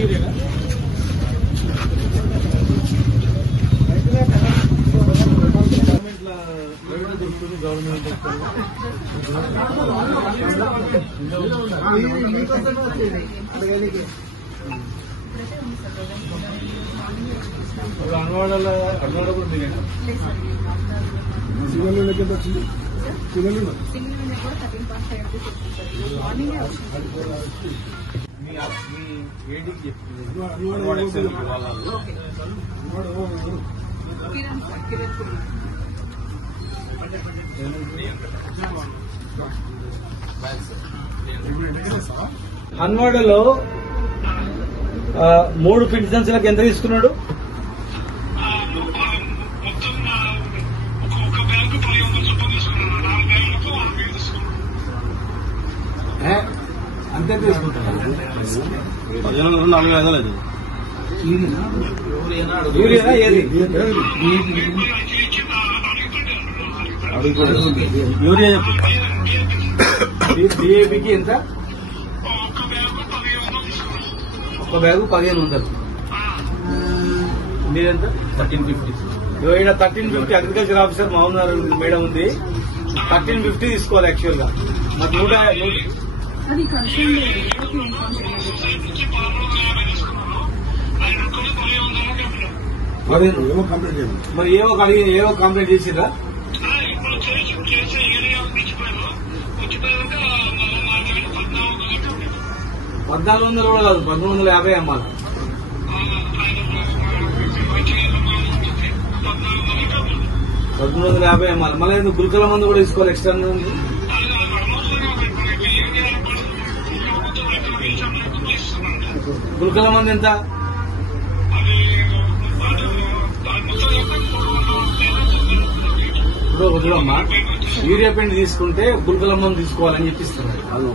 Urea దొరుకుతుంది government అన్వాడ కూడా మీరేనా సింగల్ ఎంత వచ్చింది సింగల్ ఏడికి చెప్తుంది హన్వాడలో 3 పెన్షన్స్లకు ఎంత తీసుకున్నాడు? అంతే తీసుకుంటాడు. 14,500 లేదు. యూరియా ఏది యూరియా చెప్పు. డిఏపికి ఎంత? ఒక బ్యాగు 1,500. మీరెంత? 1350. 1350 అగ్రికల్చర్ ఆఫీసర్ మహమ్మద్ మేడం ఉంది. 1350 తీసుకోవాలి యాక్చువల్ గా. నాకు 100 మరి ఏవో కంప్లైంట్ చేసిరా? 1,400 కూడా కాదు, 1,350 అమ్మాలి. మళ్ళీ ఎందుకు గుల్కల మందు కూడా తీసుకోవాలి ఎక్స్ట్రా? గుల్కల మంది ఎంత? ఇప్పుడు వదిలమ్మా, యూరియా పిండి తీసుకుంటే గుల్కల మందు తీసుకోవాలని చెప్పిస్తున్నారు.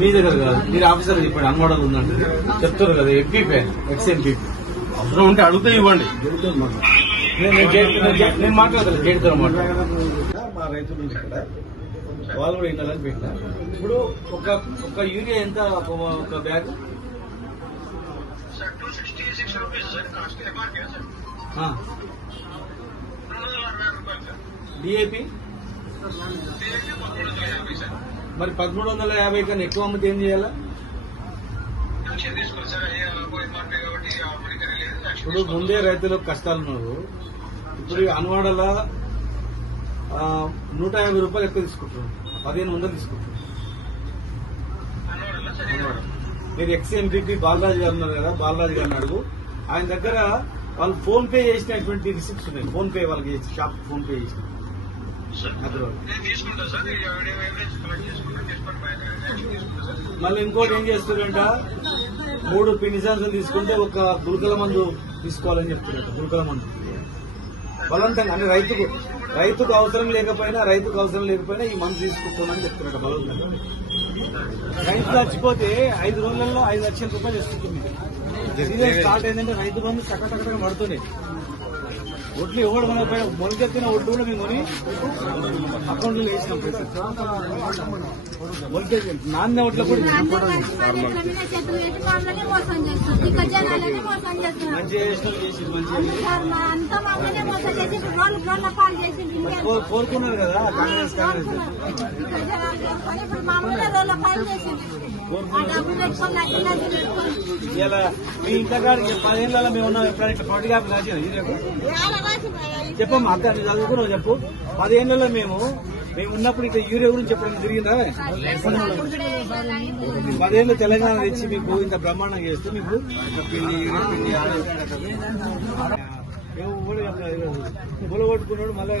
మీ దగ్గర కాదు, మీరు ఆఫీసర్ చెప్పండి. అన్వాడలు ఉందంటే చెప్తారు కదా, ఎంపీపీ ఎక్స్-ఎంపీపీ అవసరం ఉంటే అడిగితే ఇవ్వండి. నేను మాట్లాడతాను, జేడితో మాట్లాడతాను. మా రైతులు ఇక్కడ వాళ్ళు కూడా వినాలని పెట్టినా. ఇప్పుడు ఒక యూరియా ఎంత ఒక బ్యాగ్? డిఏపి మరి 1350 కన్నా ఎక్కువ అమ్మితే ఏం చేయాలా? ఇప్పుడు ముందే రైతులకు కష్టాలున్నారు. ఇప్పుడు అన్వాడల 150 రూపాయలు ఎక్కువ తీసుకుంటున్నారు, 1,500 తీసుకుంటున్నారు. మీరు ఎక్స్-ఎంపీపీ బాలరాజు గారు ఉన్నారు కదా, బాలరాజు గారిని అడుగు. ఆయన దగ్గర వాళ్ళు ఫోన్ పే చేసినటువంటి రిసిప్ట్స్ ఉన్నాయి. ఫోన్ పే వాళ్ళకి షాప్ ఫోన్ పే చేసిన మళ్ళీ ఇంకోటి ఏం చేస్తారంట, 3 పినిసాన్సులు తీసుకుంటే ఒక గుల్కల మందు తీసుకోవాలని చెప్తున్నారట. గుల్కల మందు బలవంతంగా, అంటే రైతుకు అవసరం లేకపోయినా ఈ మందు తీసుకుంటామని చెప్తున్నారట బలవంతంగా. రైతు చచ్చిపోతే 5 రోజులలో 5 లక్షల రూపాయలు ఇస్తుంది. సీజన్ స్టార్ట్ అయిందంటే రైతు బంధు చక్కగా పడుతుంది. ఒడ్లు ఎవడు మన మొలకెత్తిన ఒడ్డు కూడా మేము కొని అకౌంట్లో వేసినాం. మొలకెత్తి నాన్న ఒడ్ల కూడా మంచిగా కోరుకున్నారు కదా కాంగ్రెస్ ఇలా మీ ఇంతకాడికి 10 ఏళ్ళలో మేము ఉన్నాం. ఎప్పుడైనా ఇట్లా పొలిటికా చెప్పమ్మా, అక్క చదువుకు నువ్వు చెప్పు. 10 ఏళ్ళలో మేము ఉన్నప్పుడు ఇట్లా యూరియా గురించి ఎప్పుడైనా తిరిగిందా? 10 ఏళ్ళు తెలంగాణ తెచ్చి మీకు ఇంత బ్రహ్మాండంగా చేస్తూ మీకు పిండి కొట్టుకున్నాడు. మళ్ళీ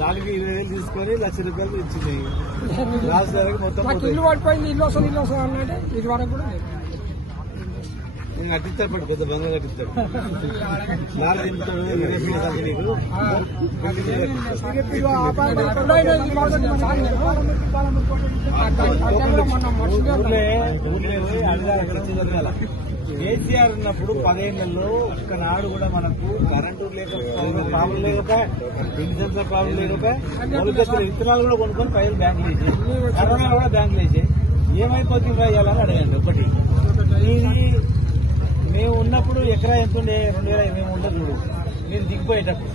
దానికి 20,000 తీసుకొని 1,00,000 రూపాయలు ఇచ్చింది. లాస్ట్ మొత్తం ఇల్లు పడిపోయింది. ఇల్లు వస్తుంది అంటే ఇది వరకు కూడా నేను కట్టిస్తాడు పట్టు పెద్ద బంగారు కట్టిస్తాడు నాలుగు తింటాడు నీకు కేసీఆర్ ఉన్నప్పుడు 10 ఏళ్లలో ఒక్కనాడు కూడా మనకు కరెంటు లేక ప్రాబ్లం లేకపోయా, పెన్షన్స్ ప్రాబ్లం లేకపోయా, మొలకెత్తుల విత్తనాలు కూడా కొనుక్కొని పైలు బ్యాంకులు వేసి, కరోనా కూడా బ్యాంకులు వేసి ఏమైపోతుంది ఇవ్వాలని అడగండి. ఒకటి ఇది మేము ఉన్నప్పుడు ఎకరా ఎంత ఉండే 2023 ఉండదు చూడు, నేను దిగిపోయేటప్పుడు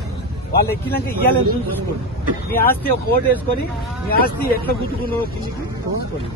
వాళ్ళు ఎక్కినాక ఇయ్యాలి ఎంత చూసుకోండి. మీ ఆస్తి ఒక కోట్ వేసుకొని మీ ఆస్తి ఎట్లా గుర్తుకున్నావో కిందికి చూసుకోండి.